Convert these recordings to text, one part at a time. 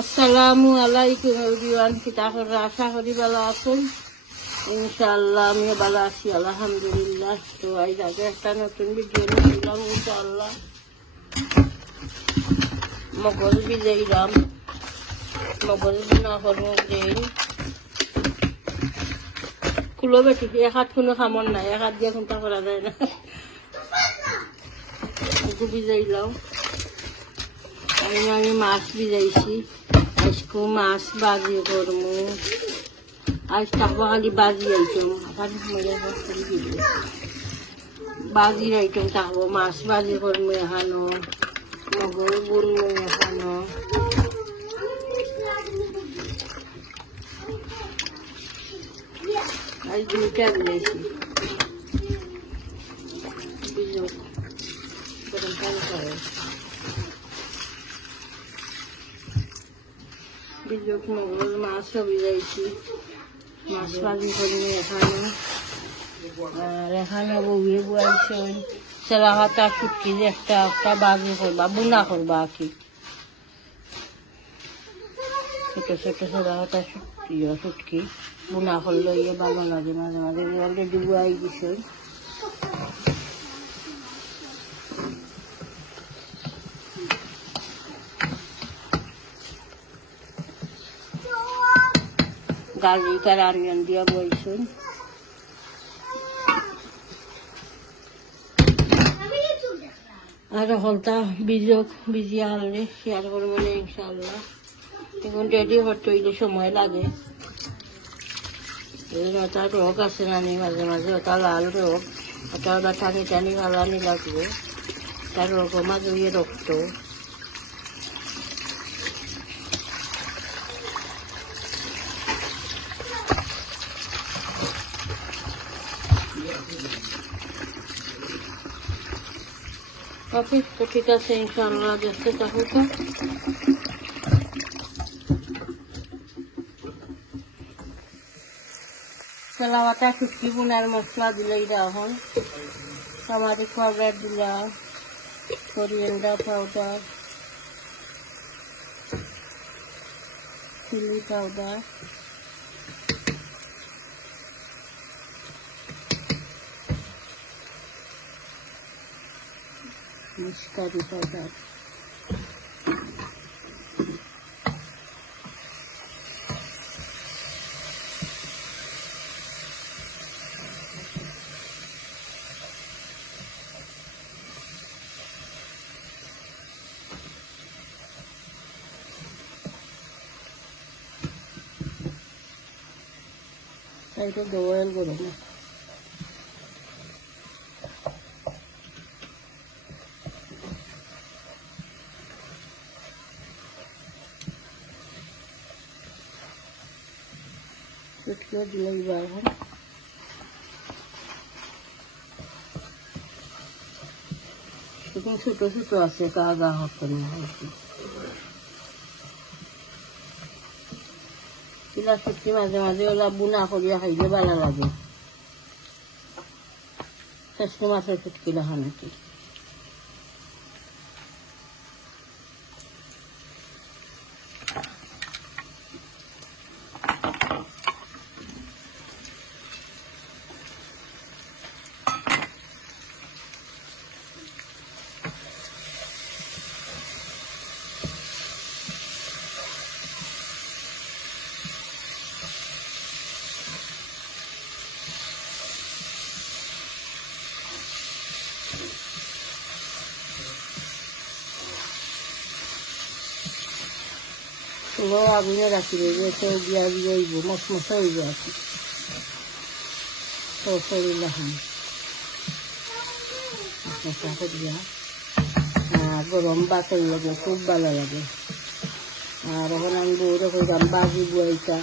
আসসালামু আলাইকুম এভরিওয়ান, কিতাবের আশা করি ভালো আছেন। ইনশাআল্লাহ আমিও ভালো আছি, আলহামদুলিল্লাহ। তো আজ আগে একটা নতুন ভিডিও নিয়ে এলাম। ইনশাআল্লাহ মগজ ভিজাইলাম, মগজ না করবো দেন কুলো বেটি এক হাত কোনো খামর নাই, এক হাত দিয়ে কোনটা করা যায় না। ভিজাইলাম আমি মাছ ভিজাইছি, আজকে মাছ বাজি করবো। আজ থাকবো খালি বাজি আইটেম, বাজির আইটেম থাকবো। মাছ বাজি করবো এখানো, মগজ বুনবো এখানো। আজ দুইটা দিয়েছি গরম পানি খাবে বিজোক মগজ মাছও ভিজাইছি, মাছ বাজি করবো এখানে। আর এখানে বউয়ে বুয়াইছে ওই সেলা হাতা শুটকি যে একটা একটা বাজি করবা, বুনা করবা আর কি। ছোট ছোট সেলা হাতা শুটকি বুনা করলে ইয়ে ভালো লাগে। মাঝে মাঝে অলরেডি বুয়াই দিছে। গার্লিক আর অনিয়ন দিয়ে বলছেন। আর হলতা ভিজিয়ে আনলে শেয়ার করবো না ইনশাল্লাহ। এখন রেডি করতে হইলে সময় লাগে। ওটা রোগ আছে না নি, মাঝে মাঝে ওটা লাল রোগ, ওটা টানি টানি ভালানি লাগবে। তার রোগ মাঝে ইয়ে রক্ত ওকে। তো ঠিক আছে ইনশাআল্লাহ দেখতে থাকুক। সেলাওয়াটা শুটকি বুনার মশলা দিলেই এখন টমাটো পাউডার দিলাম, করিয়েন্ডার পাউডার, চিলি পাউডার, মিষ্টি পাউডার, এটা বয়েল করবো। শুটকিও দিলে এবার এখন ছোট ছোট আছে, তাজা হচ্ছে না। কিলা শুটকি মাঝে মাঝে ওলা বুনা করিয়া খাইলে ভালো লাগে। শেষে মাছের শুটকি দেখা নাকি লো আগুনে রাখি দেবে, সেও দিয়া দিয়েইব মশমশা হইব আর কি। তো শরীর লাগান মশমশা দিয়া গরম ভাত লাগে, খুব ভালো লাগে। আর এখন আমি বউরে কইলাম বাজি বুয়াইটা।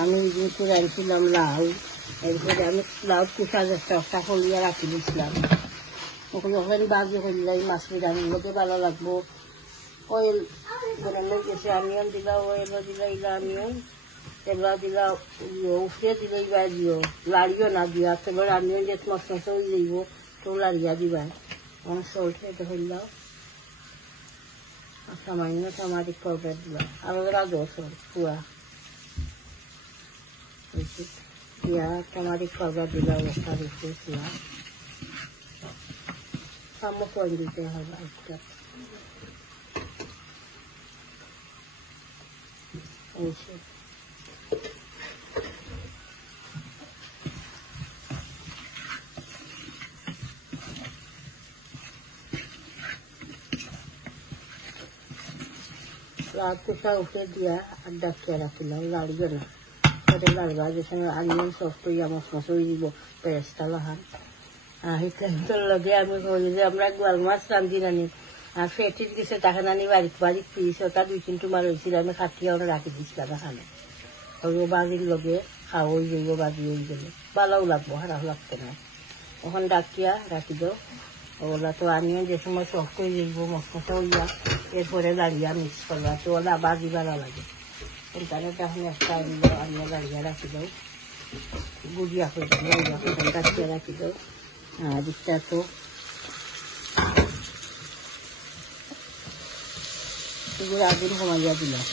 আমি যেহেতু রাঁধছিলাম লাউ, এরপরে আমি লাউ কুচা একটা কলিয়া রাখি দিয়েছিলাম। ওখানে বাজি করলে মাছের রান্নার মধ্যে ভালো লাগবো। অয়েল গরম হয়ে গেছে, অনিয়ন দিলা, অয়েলও দিলা, ইলা অনিয়ন তেলা দিলা, উফরে দিলে ইবা দিও, লাড়িও না দিয়া তেবার অনিয়ন যে মশমশা হয়ে যাইব, তো লাড়িয়া দিবা। আমার সল্ট এটা হইলাও সামান্য টমাটিক পাউডার দিলাম, আলাদা রসুন পুয়া দিয়া টমাটিক পাউডার দিলাম একটা দিচ্ছি পুয়া চামচ দিতে হবে একটা এইসব লাল কুচা উঠে দিয়া আর ডাকিয়ে রাখিলাম লাড়বে না ওটা লাড়বা যেখানে আনিয়ন সস করিয়া মশমশ হয়ে দিব পেঁয়াজটা লাহান আর সেইটার লগে আমি করি যে আমরা গোয়াল মাছ রান্ধি নানি আর ফেটির গেছে তাকে নানি বাড়িতে পিস ওটা 2-3 টুমার হয়েছিল আমি খাটিয়ে ওরা রাখি দিয়েছিলাম এখানে ওই বাজির লগে খাও ওই জৈব বাজি হয়ে গেলে ভালোও লাগবো খারাপ লাগতো না ওখান ডাকিয়া রাখি দাও ওগুলা তো আনিও যে সময় সফট করে দিব মশমশা হইয়া এরপরে দাঁড়িয়ে মিক্স করবা তো ওলা বাজি ভালো লাগে ওখানে তখন একটা আনিয়ে দাঁড়িয়ে রাখি দাও গুড়িয়া করে ডাকিয়ে রাখি দাও আর দিকটা তো এগুলো আগুন কমাইয়া দিলাম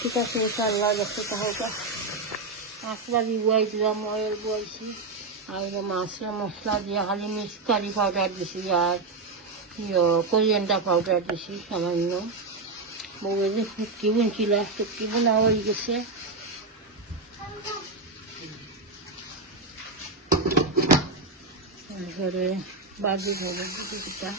ঠিক আছে আল্লাহ দেখতে তাহলে মশলা দিয়ে বয়াই দিলাম অয়েল বয়াইছি আর মশলা দিয়ে খালি মিক্স কারি পাউডার দিছি আর কোরিয়ান্ডার পাউডার দিছি সামান্য বউয়ে যে ফুটকি বুনছিল ফুটকি বোনা হয়ে গেছে তারপরে বাজি হবে দুটা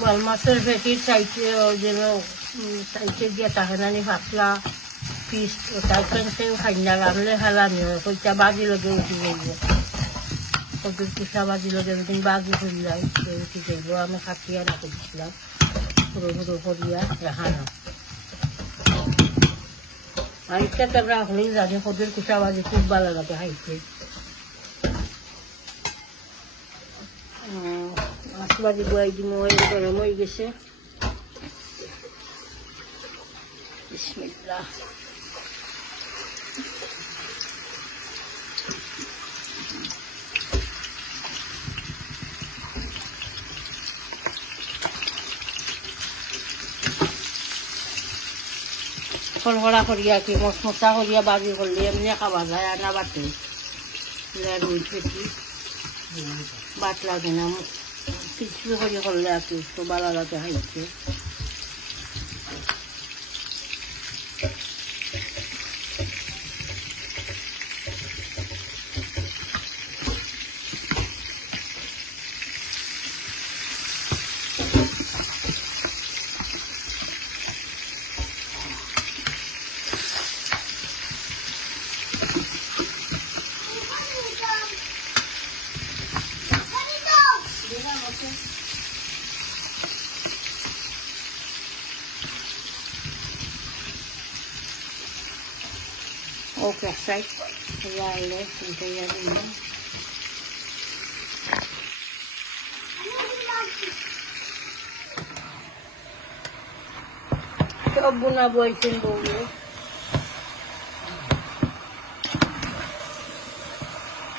বল মাছের পেটির সাইডে দিয়ে তাহানি পাতলা পিস ওটা কেনতেও খাই না রানলে হালানি হয় ওইটা বাজি লগে উঠি যাইব কদুর কুসা বাজি লগে একদিন বাজি হয়ে যায় উঠি যাইব আমি খাটিয়া রাখি দিছিলাম পুরো পুরো করিয়া রাখানো আর এটা তো আমরা হলেই জানি কদুর কুসা বাজি খুব ভালো লাগে খাইতে মাছবাজি বয়াই দিম অয়েল গরম হয়ে গেছে বিসমিল্লাহ খড়খড়া করিয়া কি মশমশা করিয়া বাজি করলে এমনি খাওয়া যায় আর না বাটে রুই ফেটি বাট লাগে না কিছু করে করলে আর কি তো ভালো লাগে খাইতে Okay, right. Ayan, hintayin mo. Sab na boysin bulo.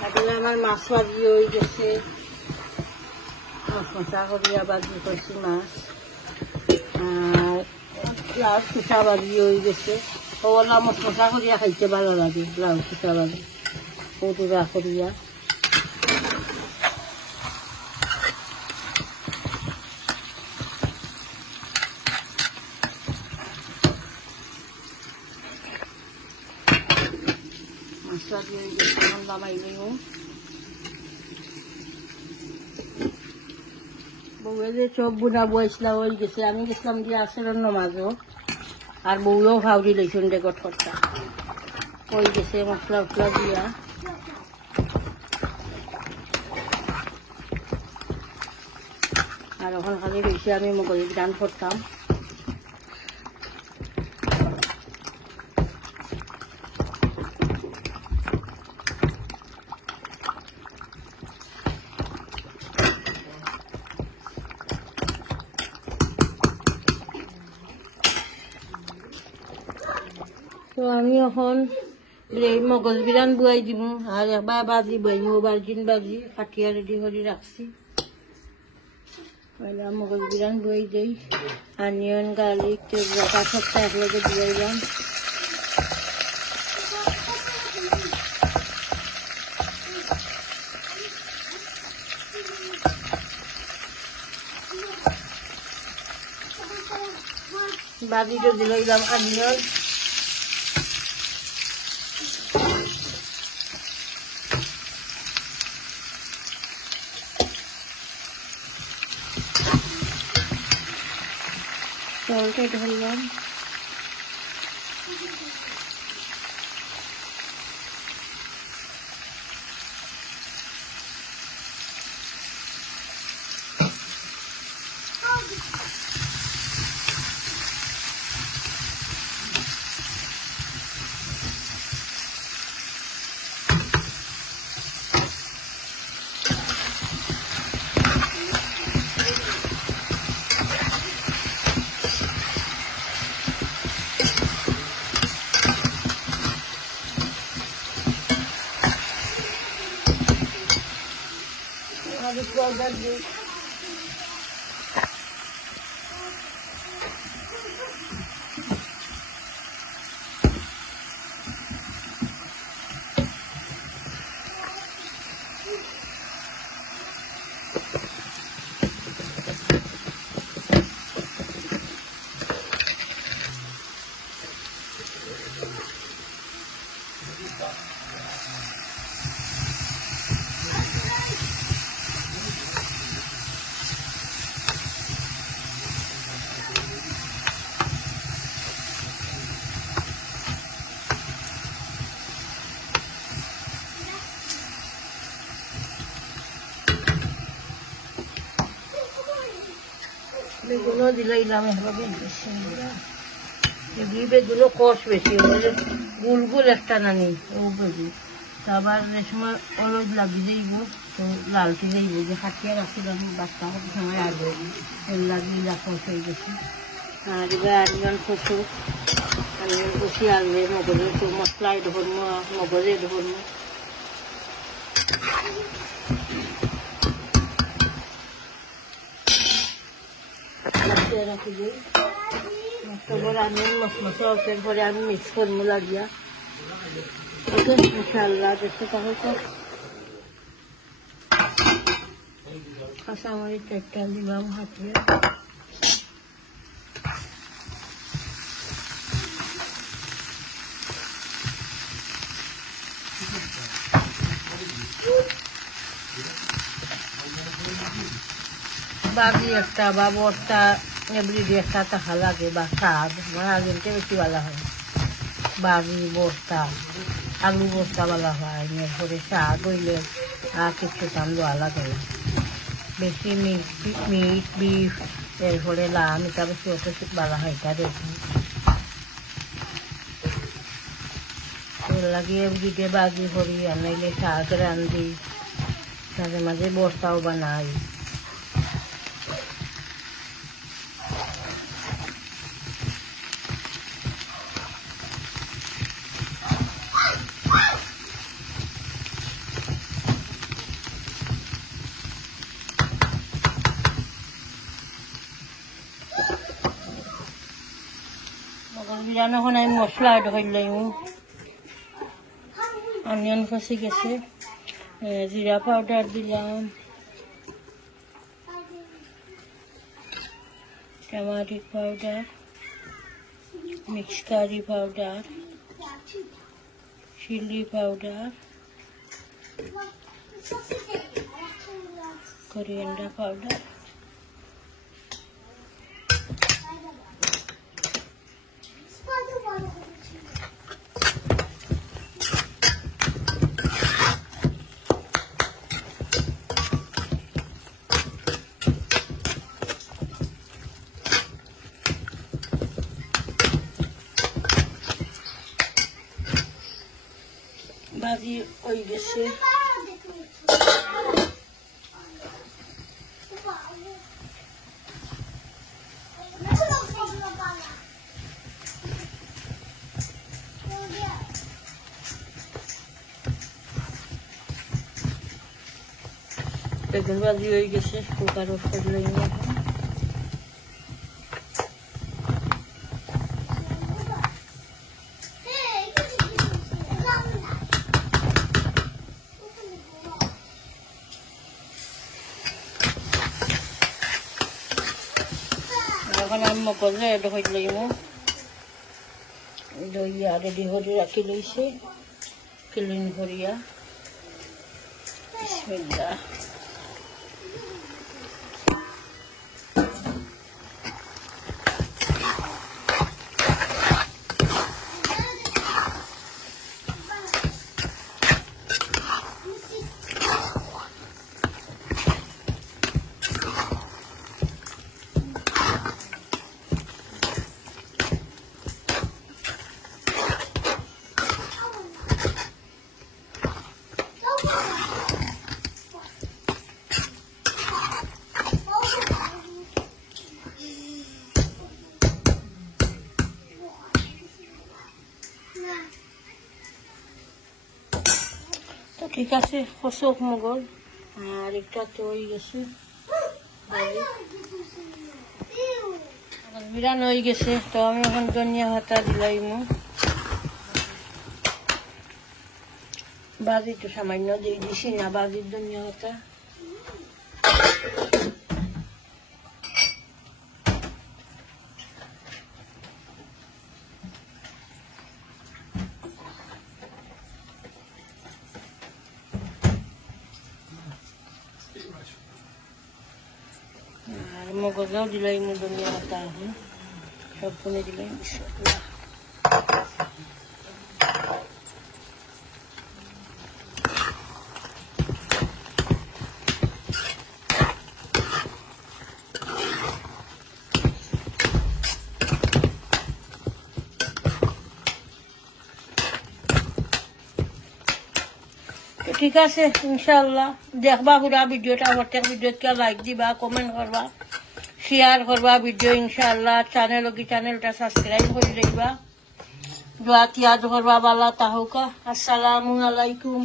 Naglaman maswagi hoy gese. Masasa ko diya bago ko si mas. Last kusa bago hoy gese. Wala masa ko diya খাইতে ভালো লাগে লাউ কুচা লাগে কৌতুরা করিয়া মশলা দিয়ে এখন লাগাই নিও বউয়ে যে সব বুনা বইছিলা হয়ে গেছে আমি গেছিলাম দিয়ে আসলেন নমাজও আর বউও খাওয়ারি লইছেন রেকর্ড করতা হয়ে গেছে মশলা উসলা দিয়া আর ওখান খালি রয়েছে আমি মগজের গান করতাম তো আমি এখন এই মগজ বিরান বুয়াই দিব আর একবার বাজি বইমু বার্জিন বাজি কাটিয়া রেডি করে রাখছি পয়লা মগজ বিরান বুয়াই দেই অনিয়ন গার্লিক তেজপাতা সবটা একলগে দিয়ে দিলাম বাজিটা দিলাম অনিয়ন চাউলটা এটা হলাম পাউডার দিই বেগুনো দিলাম এভাবে বেশি বেগুনো কষ বেশি গুল গুল একটা নানি ও বেগুন আবার যে সময় অলদ লাগি যাইব তো লালটি যাইব যে কাটিয়া রাখছিলাম বাচ্চা সময় আসবে এর লাগিয়ে কষ হয়ে গেছে আর এবার আনিয়ন কষি আনবে মগজের তো মশলা এটা করবো মগজে এটা করবো রাখি দিই তারপর আনিয়ন মশমশা ওপের পরে আমি মিক্স করবো লাগিয়া ওকে ইনশাআল্লাহ দেখতে তাহলে কাঁচামরিচ চারটা দিলাম হাতিয়ে বাজি একটা বা বর্তা এভরিডে একটা টাকা লাগে বা শাক আমার আগেরটা বেশি ভালো হয় বাজি বর্তা আলু বস্তা বলা হয় এরপরে শাক হইলে আর কিছু দাম দেওয়া লাগে না বেশি মিট বিফ এরপরে লাম এটা বেশি অত ভালো হয় এটা দেখি এর লাগিয়ে এভরিডে বাজি করি আর নাইলে শাক রান্ধি মাঝে মাঝে বস্তাও বানাই বিরান এখন আমি মশলা অ্যাড করলাম অনিয়ন কষে গেছে জিরা পাউডার দিলাম टमाटर powder mix curry powder chili powder coriander powder বাজি হয়ে গেছে বেগুন ভাজি হয়ে গেছে, কুকার অফ করলে এখন আমি মগজে এটা হইতে লাগিব দইয়া রেডি করে রাখি লইছে ক্লিন করিয়া বিসমিল্লাহ ঠিক আছে কচক মগল আর একটা তো হয়ে গেছে বিরান হয়ে গেছে তো আমি এখন ধনিয়া পাতা দিলাম বাজি তো সামান্য দিয়ে দিছি না বাজির ধনিয়া পাতা আর মগজও দিলাম ধনিয়া পাতা এখন সব ফোনে দিলাম ইনশাআল্লাহ ঠিক আছে ইনশাআল্লাহ দেখবা পুরা ভিডিওটা প্রত্যেক ভিডিওকে লাইক দিবা কমেন্ট করবা শেয়ার করবা ভিডিও ইনশাআল্লাহ চ্যানেলটা সাবস্ক্রাইব করে দিবা দোয়া তিয়াদ করবা বালা তাহুকা আসসালামু আলাইকুম।